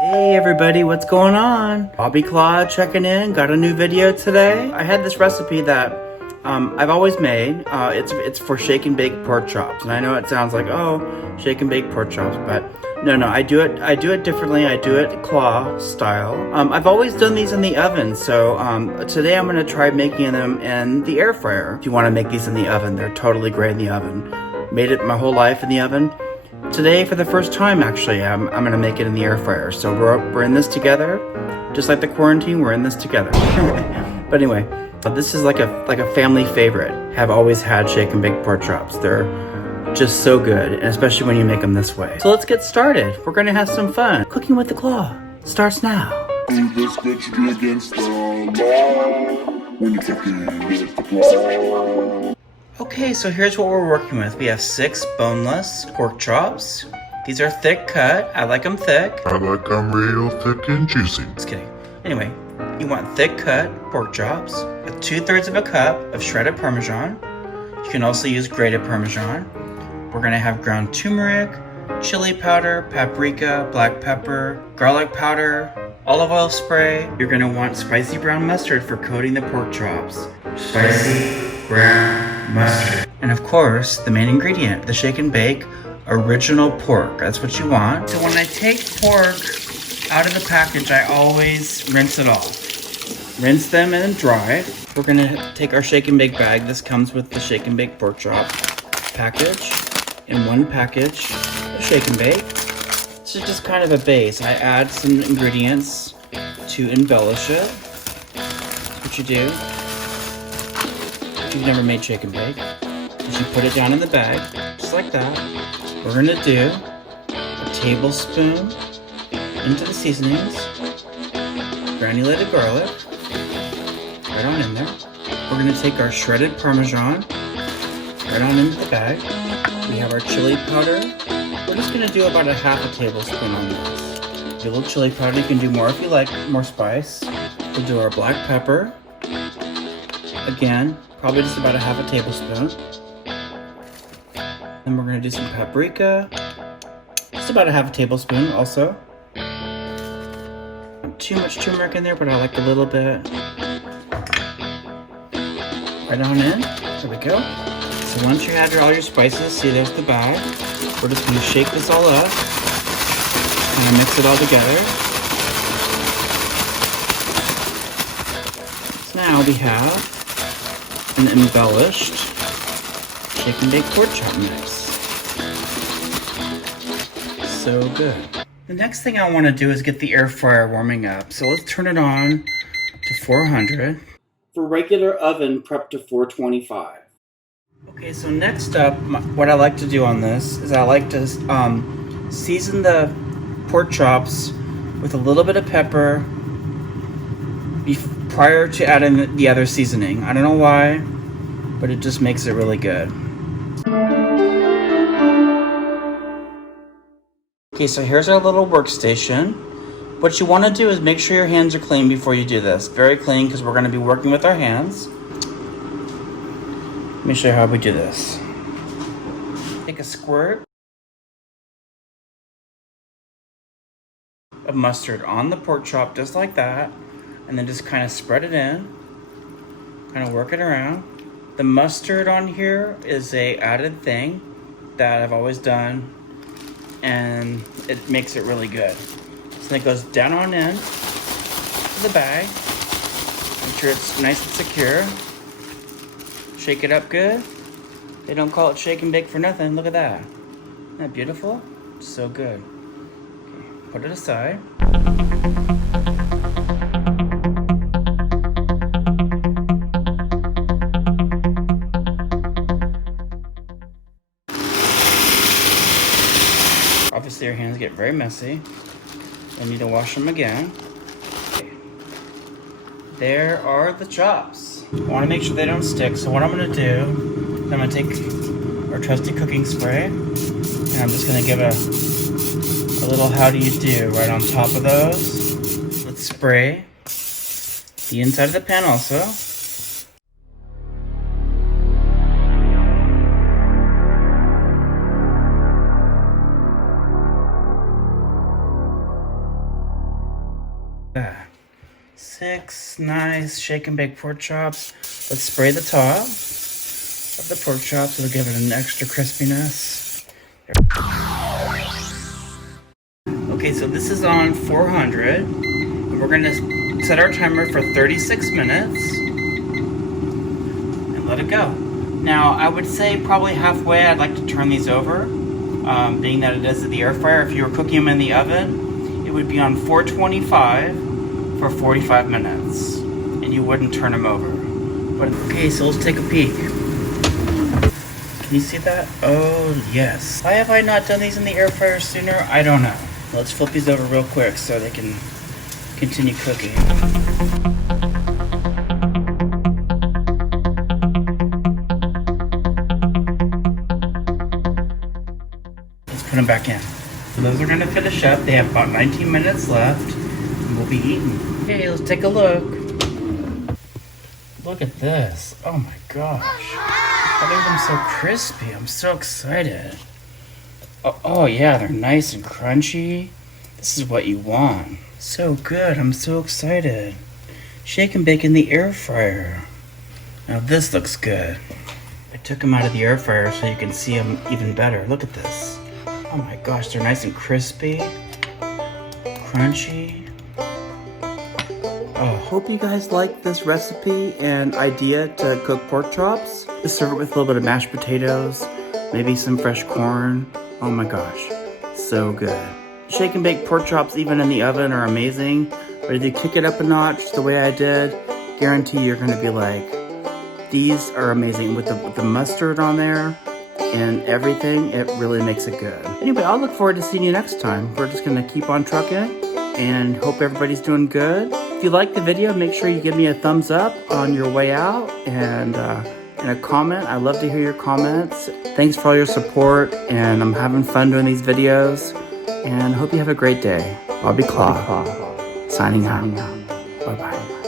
Hey everybody, what's going on? Bobby Claw checking in, got a new video today. I had this recipe that I've always made. It's for shake and bake pork chops. And I know it sounds like, oh, shake and bake pork chops, but no, I do it differently. I do it claw style. I've always done these in the oven, so today I'm gonna try making them in the air fryer. If you wanna make these in the oven, they're totally great in the oven. Made it my whole life in the oven. Today, for the first time, actually, I'm gonna make it in the air fryer. So we're in this together, just like the quarantine. We're in this together. But anyway, this is like a family favorite. Have always had shake and bake pork chops. They're just so good, and especially when you make them this way. So let's get started. We're gonna have some fun. Cooking with the claw starts now. This could be against the law when you're cooking with the claw. Okay, so here's what we're working with. We have 6 boneless pork chops. These are thick cut. I like them thick. I like them real thick and juicy. Just kidding. Anyway, you want thick cut pork chops with 2/3 of a cup of shredded Parmesan. You can also use grated Parmesan. We're gonna have ground turmeric, chili powder, paprika, black pepper, garlic powder, olive oil spray. You're gonna want spicy brown mustard for coating the pork chops. Spicy brown mustard. And of course, the main ingredient, the shake and bake original pork. That's what you want. So when I take pork out of the package, I always rinse it off. Rinse them and then dry. We're gonna take our shake and bake bag. This comes with the shake and bake pork chop package. In one package, a shake and bake. This is just kind of a base. I add some ingredients to embellish it. That's what you do. If you've never made shake and bake, is you put it down in the bag, just like that. We're gonna do a tablespoon into the seasonings, granulated garlic, right on in there. We're gonna take our shredded Parmesan, right on into the bag. We have our chili powder. We're just gonna do about a half a tablespoon on this. Do a little chili powder. You can do more if you like more spice. We'll do our black pepper. Again, probably just about a half a tablespoon. Then we're gonna do some paprika. Just about a half a tablespoon also. Not too much turmeric in there, but I like a little bit. Right on in. There we go. So once you add all your spices, see there's the bag. We're just gonna shake this all up. Kind of mix it all together. So now we have an embellished shake and bake pork chop mix. So good. The next thing I want to do is get the air fryer warming up. So let's turn it on to 400. For regular oven, prep to 425. Okay, so next up, what I like to do on this is I like to season the pork chops with a little bit of pepper prior to adding the other seasoning. I don't know why, but it just makes it really good. Okay, so here's our little workstation. What you want to do is make sure your hands are clean before you do this. Very clean, because we're going to be working with our hands. Let me show you how we do this. Take a squirt of mustard on the pork chop, just like that. And then just kind of spread it in, kind of work it around. The mustard on here is a added thing that I've always done, and it makes it really good. So then it goes down on in to the bag. Make sure it's nice and secure. Shake it up good. They don't call it shake and bake for nothing. Look at that. Isn't that beautiful? So good. Okay, put it aside. Obviously your hands get very messy. I need to wash them again. Okay. There are the chops. I want to make sure they don't stick, so what I'm going to do is I'm going to take our trusty cooking spray, and I'm just going to give a little how do you do right on top of those. Let's spray the inside of the pan also. Yeah. 6 nice shake and bake pork chops. Let's spray the top of the pork chops. It'll give it an extra crispiness. Okay, so this is on 400. And we're gonna set our timer for 36 minutes and let it go. Now, I would say probably halfway I'd like to turn these over, being that it is in the air fryer. If you were cooking them in the oven, it would be on 425 for 45 minutes, and you wouldn't turn them over. But okay, so let's take a peek. Can you see that? Oh, yes. Why have I not done these in the air fryer sooner? I don't know. Let's flip these over real quick so they can continue cooking. Put them back in. So those are gonna finish up. They have about 19 minutes left, and we'll be eating. Okay, let's take a look. Look at this. Oh my gosh. Look at them so crispy. I'm so excited. Oh yeah, they're nice and crunchy. This is what you want. So good. I'm so excited. Shake and bake in the air fryer. Now this looks good. I took them out of the air fryer so you can see them even better. Look at this. Oh my gosh, they're nice and crispy, crunchy. Oh, hope you guys like this recipe and idea to cook pork chops. Just serve it with a little bit of mashed potatoes, maybe some fresh corn. Oh my gosh, so good. Shake and bake pork chops even in the oven are amazing, but if you kick it up a notch the way I did, guarantee you're gonna be like, these are amazing with the mustard on there. And everything, it really makes it good. Anyway, I'll look forward to seeing you next time. We're just gonna keep on trucking and hope everybody's doing good. If you like the video, make sure you give me a thumbs up on your way out and a comment. I love to hear your comments. Thanks for all your support, and I'm having fun doing these videos. And hope you have a great day. Bobby Claw, signing out. Bye-bye.